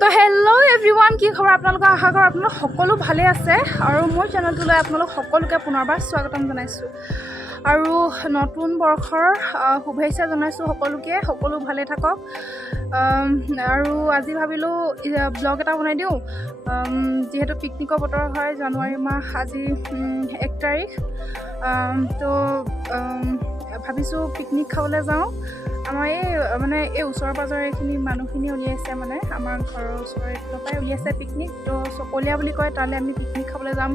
তো hello' everyone, কি খবৰ আপোনালোকৰ? আশা কৰোঁ আপোনালোক সকলো ভালে আছে আৰু মোৰ চেনেলটোলৈ আপোনালোক সকলোকে পুনৰবাৰ স্বাগতম জনাইছোঁ আৰু নতুন বৰ্ষৰ শুভেচ্ছা জনাইছোঁ সকলোকে। সকলো ভালে থাকক আৰু আজি ভাবিলোঁ ব্লগ এটা বনাই দিওঁ, যিহেতু পিকনিকৰ বতৰ হয়। জানুৱাৰী মাহ, আজি 1 তাৰিখ। তো ভাবিছোঁ পিকনিক খাবলৈ যাওঁ। আমাৰ এই ওচৰৰ পাজৰৰ এইখিনি মানুহখিনি উলিয়াইছে, মানে আমাৰ ঘৰৰ ওচৰৰ এইফালৰ পৰাই উলিয়াইছে পিকনিক। তো চকলীয়া বুলি কয়, তালৈ আমি পিকনিক খাবলৈ যাম।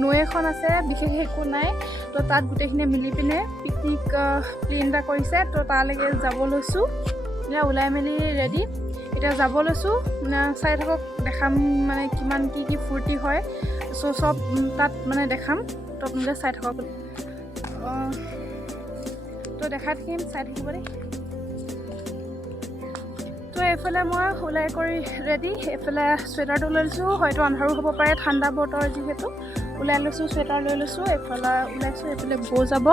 নৈ এখন আছে, বিশেষ একো নাই। তো তাত গোটেইখিনিয়ে মিলি পিনে পিকনিক প্লেন এটা কৰিছে। তো তালৈকে যাব লৈছোঁ, এতিয়া ওলাই মেলি ৰেডি। এতিয়া যাব লৈছোঁ, চাই থাকক, দেখাম মানে কিমান কি ফূৰ্তি হয়। চব তাত মানে দেখাম, তো আপোনালোকে চাই থাকক। তো দেখাই থাকিম, চাই থাকিব দেই। তো এইফালে মই ওলাই কৰি ৰেডি। এইফালে চুৱেটাৰটো লৈ লৈছোঁ, হয়তো আন্ধাৰো হ'ব পাৰে, ঠাণ্ডা বতৰ যিহেতু। ওলাই লৈছোঁ, চুৱেটাৰ লৈ লৈছোঁ। এইফালে ওলাইছোঁ, এইফালে বৌ যাব।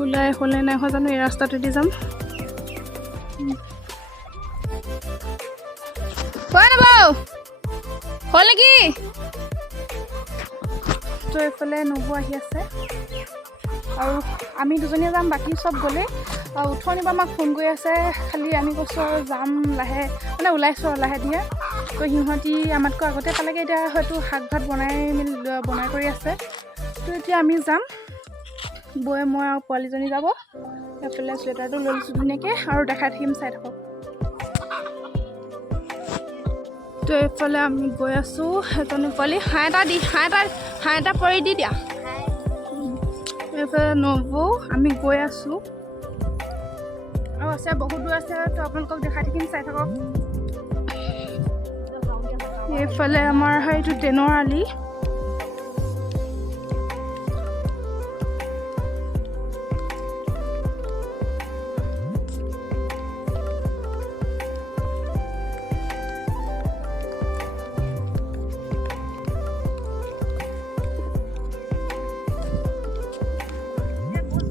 ওলাই হ'লে নাই হয় জানো, এই ৰাস্তাটোদি যাম। হয় না বৌ, হ'ল নেকি? তো এইফালে নবৌ আহি আছে আৰু আমি দুজনীয়ে যাম, বাকী চব গ'লে। উঠনিৰ পৰা আমাক ফোন কৰি আছে, খালি আমি কৈছোঁ আৰু যাম লাহে, মানে ওলাইছোঁ আৰু লাহে ধীৰে। তো সিহঁতি আমাতকৈ আগতে পালেগৈ, এতিয়া হয়তো শাক ভাত বনাই কৰি আছে। তো এতিয়া আমি যাম, বৌয়ে মই আৰু পোৱালীজনী যাব। এইফালে চুৱেটাৰটো লৈ লৈছোঁ ধুনীয়াকৈ আৰু দেখাই থাকিম, চাই থাকক। তো এইফালে আমি গৈ আছোঁ, এজনী পোৱালী হাঁহ এটা পৰি দি দিয়া। এইফালে নবৌ, আমি গৈ আছোঁ আৰু আছে বহুত দূৰ আছে। তো আপোনালোকক দেখাই থাকিম, চাই থাকক। এইফালে আমাৰ এইটো ট্ৰেইনৰ আলি।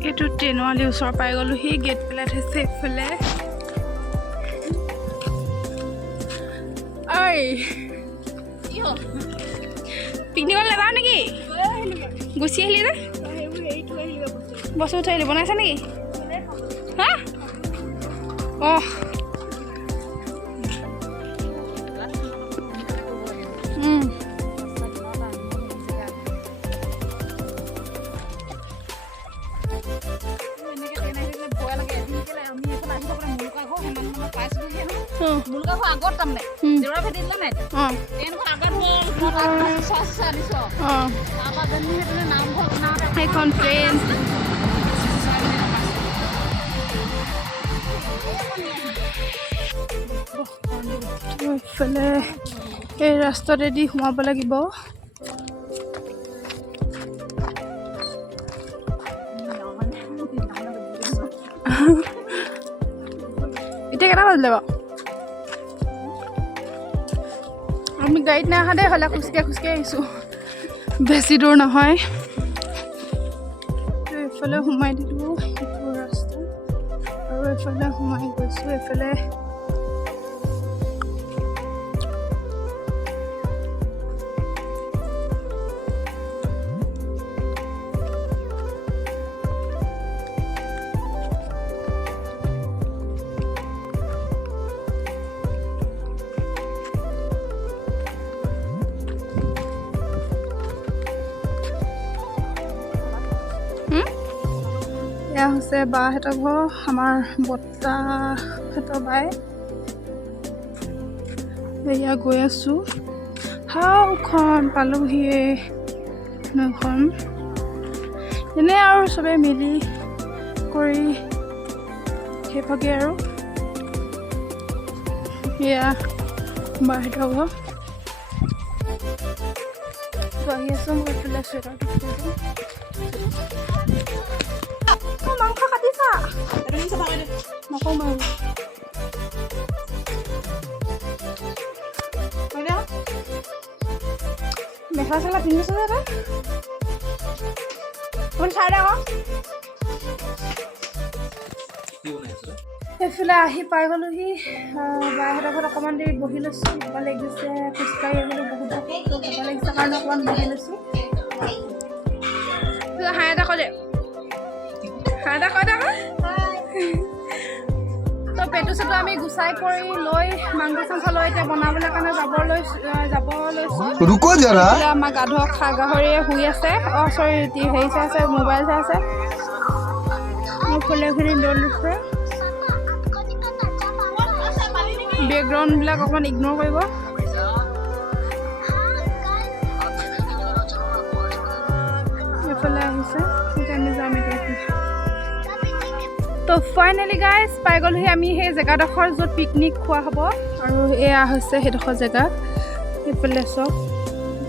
এইটো ট্ৰেইনৰ আলি ওচৰ পাই গ'লোঁ, সি গেট পেলাই থৈছে এইফালে। ঐ পিকনিকত নাযাওঁ নেকি? গুচি আহিলি যে বস্তু থৈ আহিলি, বনাইছা নেকি? হা? অঁ আগত তাৰমানে সেইখন ট্ৰেইন। এইফালে এই ৰাস্তাতেদি সোমাব লাগিব। এতিয়া কেইটা বাজিলে বাৰু? আমি গাড়ীত নাই অহা দেই, হ'লে খোজকাঢ়ি আহিছোঁ, বেছি দূৰ নহয়। এইফালে সোমাই দিলোঁ, সেইটো ৰাস্তা, আৰু এইফালে সোমাই গৈছোঁ। এইফালে এয়া হৈছে বাহঁতৰ ঘৰ, আমাৰ বৰ্তাহঁতৰ বাই। এয়া গৈ আছোঁ, হাওখন পালোহিয়ে। নৈখন এনে আৰু চবে মিলি কৰি সেইভাগে আৰু। এয়া বাহঁতৰ ঘৰ। তো আহি আছোঁ, মই এইফালে চুৱেটাৰটো মাংস কাটিছা নকওঁ বাৰু। মেখেলা চেখেলা পিন্ধিছোঁ যে এটা আপুনি চাই দে আকৌ। এইফালে আহি পাই গ'লোহি বাইহঁতৰ ঘৰত অকণমান দেৰি বহি লৈছোঁ ভাগৰ লাগিছে খোজকাঢ়ি আহিলোঁ বহুত ভাগৰ লাগিছে কাৰণে অকণমান বহি লৈছোঁ হাঁহ এটা কৈ দে হাঁহ এটা কৈ দে তো পেটু চেটু আমি গুচাই কৰি লৈ মাংস চাংস লৈ এতিয়া বনাবলৈ কাৰণে যাব লৈছোঁ আমাৰ গাধক গাহৰিয়ে শুই আছে চৰি হেৰি চাই আছে মোবাইল চাই আছে মোৰ ফুলেখিনি দৌৰ লৈছে বেকগ্ৰাউণ্ডবিলাক অকণমান ইগন'ৰ কৰিব এইফালে আহিছে আমি যাম এতিয়া তো ফাইনেলি গাইজ পাই গ'লোহি আমি সেই জেগাডোখৰ য'ত পিকনিক খোৱা হ'ব আৰু এয়া হৈছে সেইডোখৰ জেগা এইফালে চব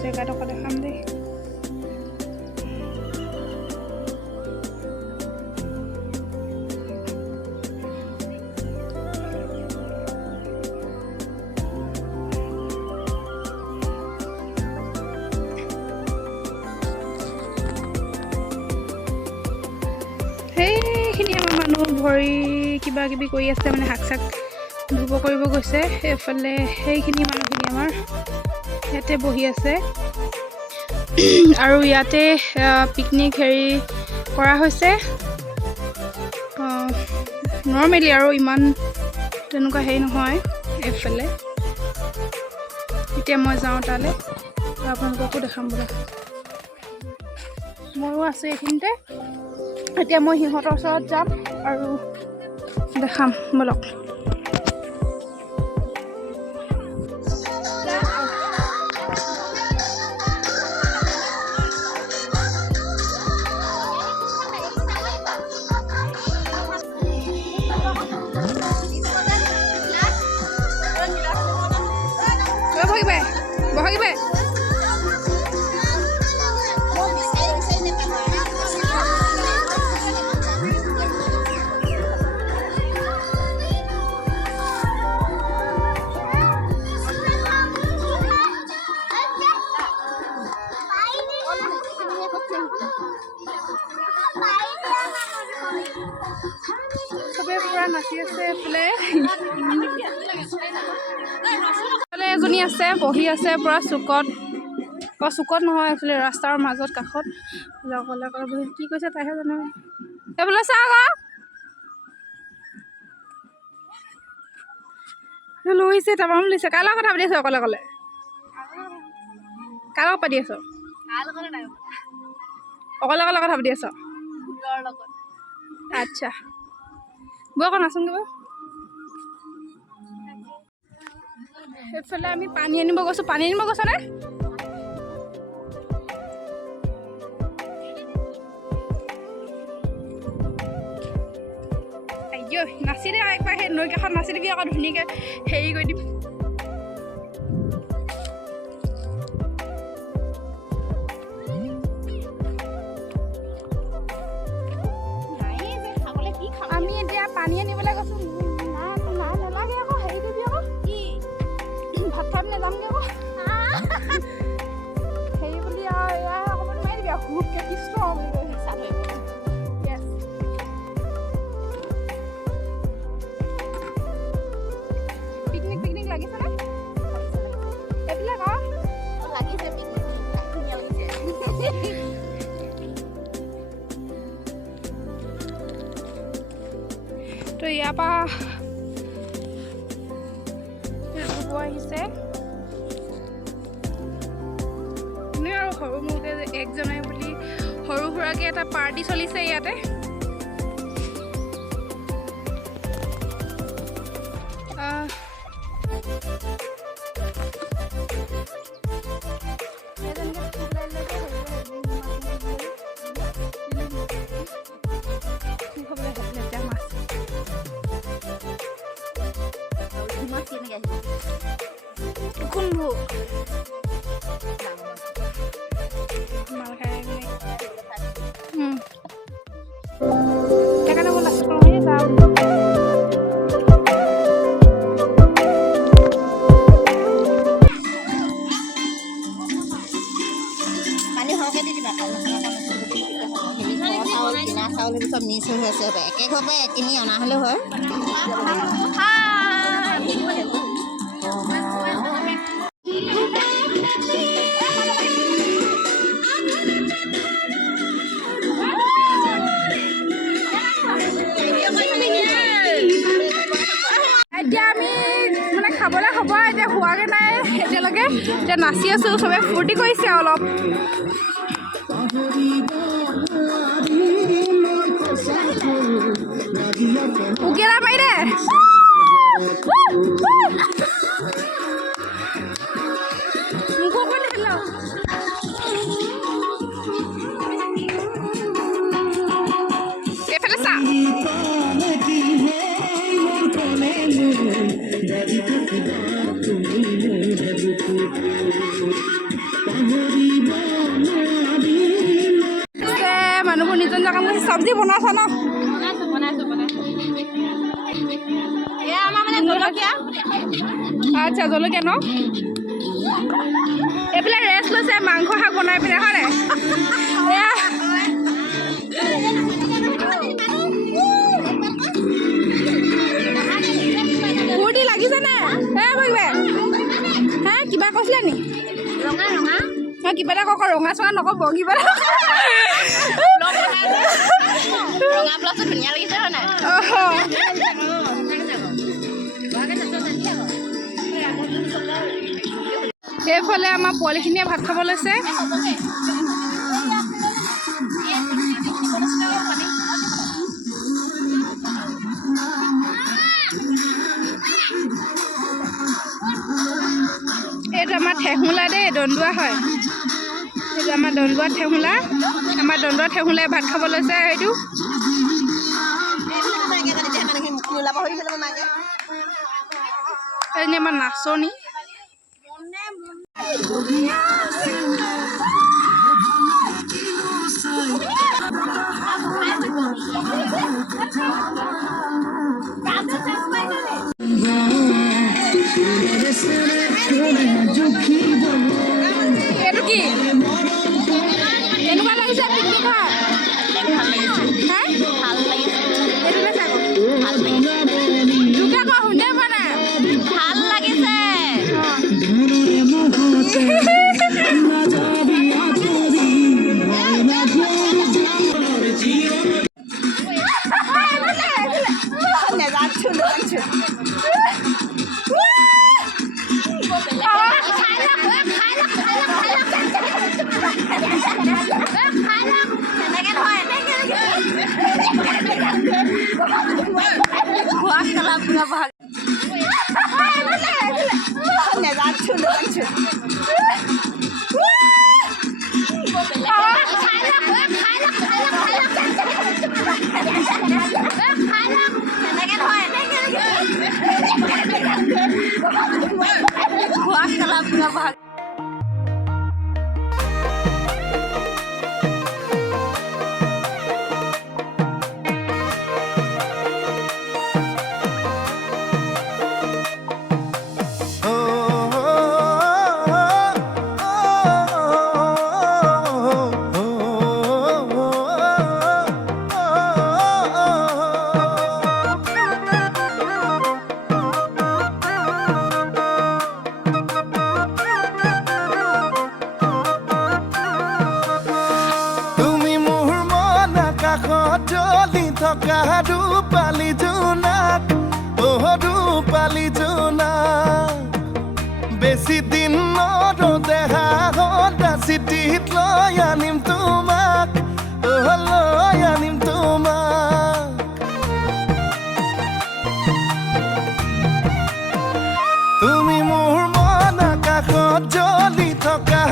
জেগাডোখৰ দেখাম দেই সেইখিনি আমাৰ মানুহ ভৰি কিবা কিবি কৰি আছে মানে শাক চাক ধুব কৰিব গৈছে এইফালে সেইখিনি মানুহখিনি আমাৰ ইয়াতে বহি আছে আৰু ইয়াতে পিকনিক হেৰি কৰা হৈছে নৰ্মেলি আৰু ইমান তেনেকুৱা হেৰি নহয় এইফালে এতিয়া মই যাওঁ তালৈ আপোনালোককো দেখাম বোলে ময়ো আছোঁ এইখিনিতে এতিয়া মই সিহঁতৰ ওচৰত যাম আৰু দেখাম বলক বহাগিবাই চবে পুৰা নাচি আছে এইফালে এজনী আছে বহি আছে পুৰা চুকত নহয় এইফালে ৰাস্তাৰ মাজত কাষত অকলে অকলে বহি কি কৈছে তাইহে জানো এইফালে চা আকৌ লৈছে তামাম লৈছে কাৰ লগত কথা পাতি আছ অকলে অকলে কাৰ লগত পাতি আছ অকলে অকলে কথা পাতি আছ আচ্ছা বৈ আকৌ নাচোনগৈ বাৰু এইফালে আমি পানী আনিব গৈছোঁ নে আইঅ নাচি দে একবাৰ সেই নৈ কাষত নাচি দিবি আকৌ ধুনীয়াকৈ হেৰি কৰি দিম আমি এতিয়া পানী আনিবলৈ গৈছোঁ নালাগে আকৌ হেৰি দিবি আকৌ কি ভাত খাই নাযামগৈ আকৌ হেৰি বুলি আৰু এয়া অকণমান মাৰি দিবি আৰু হুপকৈ কি ষ্ট্ৰং বুলি চাব পিকনিক লাগিছেনে এইবিলাক লাগিছে তো ইয়াৰ পৰা আহিছে আৰু সৰু মোকে একজনাই বুলি সৰু সুৰাকৈ এটা পাৰ্টি চলিছে ইয়াতে কোনবোৰ সেইকাৰণে মই লাষ্ট কৰোঁহে যাম পানী সৰহকৈ দি দিবা চাউল চব মিক্স হৈ আছে একে বেলেগ হবে কিনি অনা হ'লেও হয় এতিয়া আমি মানে খাবলৈ হ'ব এতিয়া হোৱাগৈ নাই এতিয়ালৈকে এতিয়া নাচি আছোঁ চবে ফূৰ্তি কৰিছে অলপ উকিয়ালা পাৰি দে মোকো অকণ দিল এইফালে চা মানুহবোৰ নিজৰ কাম কৰিছে চব্জি বনাইছ ন আচ্ছা জলকীয়া ন এইবিলাক ৰেষ্ট লৈছে মাংস শাক বনাই পিনে হয় এয়া ফূৰ্তি লাগিছেনে হে বহিবে হে কিবা কৈছিলে নি ৰঙা ৰঙা মই কিবা এটা কক ৰঙা চঙা নক'ব কিবা ৰঙা প্লাছটো ধুনীয়া লাগিছে হয় নাই সেইফালে আমাৰ পোৱালিখিনিয়ে ভাত খাব লৈছে এইটো আমাৰ ঠেহুলা দেই দন্দুৱা হয় এইটো আমাৰ দন্দুৱা ঠেহুলা আমাৰ দন্দুৱা ঠেহুলাই ভাত খাব লৈছে এইটো এজনী আমাৰ নাচনী এইটো কি এনেকুৱা লাগিছে পিকনিক হয় ভাল লাগিছে এইটোলৈ চাব ভাল লাগিছে দুটা কোৱা শুনে পোৱা নাই ভাল লাগিছে রূপালী জোনাক রূপালী জোনাক বেছি দিন নদেহা সদা চিঠিত লৈ আনিম তোমাক লৈ আনিম তোমাক তুমি মোৰ মন আকাশত জ্বলি থকা